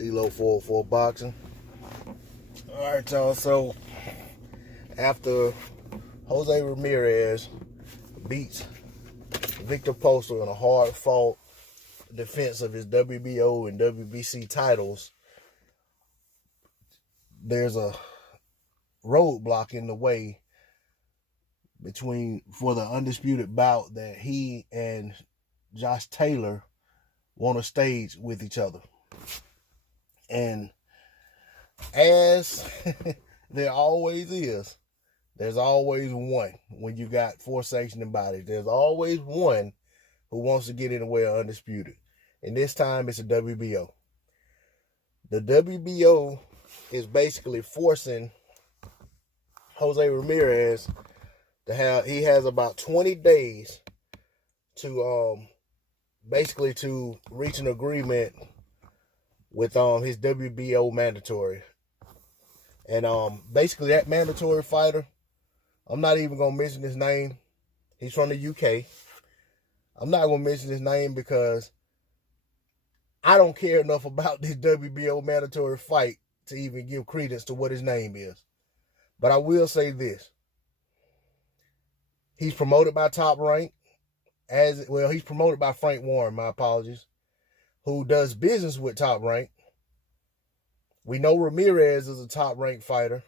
Elo 404 Boxing. Alright, y'all. So, after Jose Ramirez beats Victor Postol in a hard-fought defense of his WBO and WBC titles, there's a roadblock in the way for the undisputed bout that he and Josh Taylor want to stage with each other. And as there always is, there's always one. When you got four sanctioning bodies, there's always one who wants to get in the way of Undisputed. And this time it's the WBO. The WBO is basically forcing Jose Ramirez he has about 20 days to basically to reach an agreement with his WBO mandatory. And basically that mandatory fighter, I'm not even gonna mention his name. He's from the UK. I'm not gonna mention his name because I don't care enough about this WBO mandatory fight to even give credence to what his name is. But I will say this. He's promoted by Top Rank. He's promoted by Frank Warren, my apologies, who does business with Top Rank. We know Ramirez is a Top Rank fighter.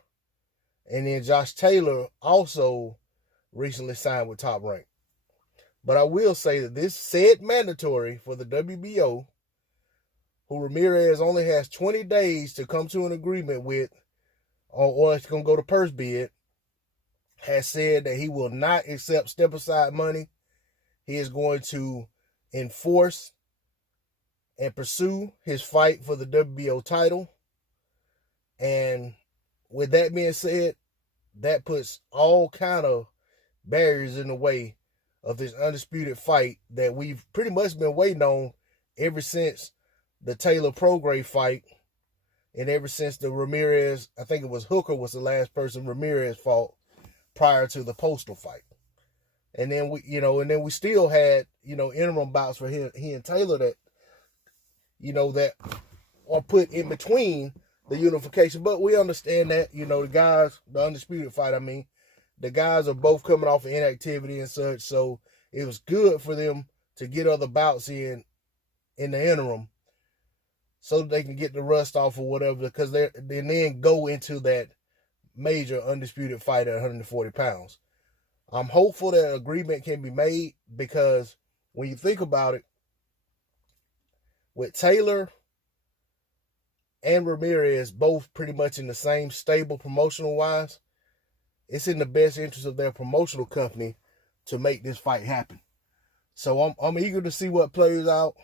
And then Josh Taylor also recently signed with Top Rank. But I will say that this said mandatory for the WBO, who Ramirez only has 20 days to come to an agreement with, or it's going to go to purse bid, has said that he will not accept step-aside money. He is going to enforce and pursue his fight for the WBO title. And with that being said, that puts all kind of barriers in the way of this undisputed fight that we've pretty much been waiting on ever since the Taylor Prograis fight, and ever since the Ramirez, I think it was Hooker was the last person Ramirez fought prior to the Postol fight. And then we still had, interim bouts for he and Taylor that, that are put in between the unification. But we understand that, the guys, the undisputed fight, the guys are both coming off of inactivity and such. So it was good for them to get other bouts in the interim so they can get the rust off or whatever, because they then go into that major undisputed fight at 140 pounds. I'm hopeful that agreement can be made, because when you think about it, with Taylor and Ramirez both pretty much in the same stable promotional wise, it's in the best interest of their promotional company to make this fight happen. So I'm eager to see what plays out.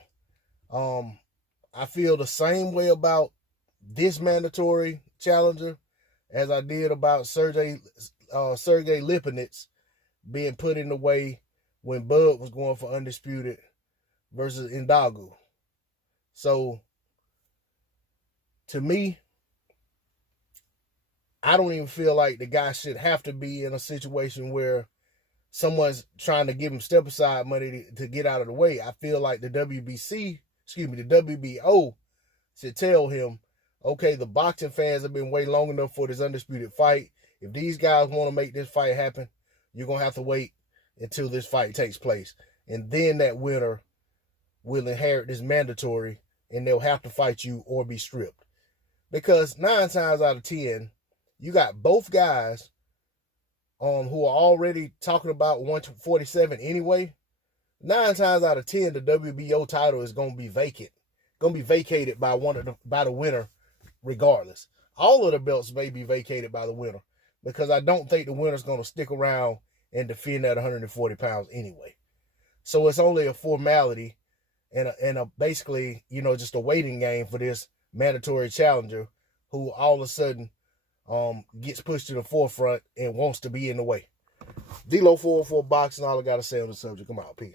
I feel the same way about this mandatory challenger as I did about Sergey Lipinets being put in the way when Bud was going for Undisputed versus Indagu. So, to me, I don't even feel like the guy should have to be in a situation where someone's trying to give him step-aside money to get out of the way. I feel like the WBO should tell him, okay, the boxing fans have been waiting long enough for this undisputed fight. If these guys want to make this fight happen, you're going to have to wait until this fight takes place. And then that winner will inherit this mandatory, and they'll have to fight you or be stripped. Because 9 times out of 10, you got both guys who are already talking about 147 anyway. 9 times out of 10, the WBO title is going to be vacant. Going to be vacated by the winner regardless. All of the belts may be vacated by the winner, because I don't think the winner's going to stick around and defend at 140 pounds anyway. So it's only a formality and basically, just a waiting game for this mandatory challenger who all of a sudden gets pushed to the forefront and wants to be in the way. D-Lo 404 Boxing, all I got to say on the subject. Come out, peace.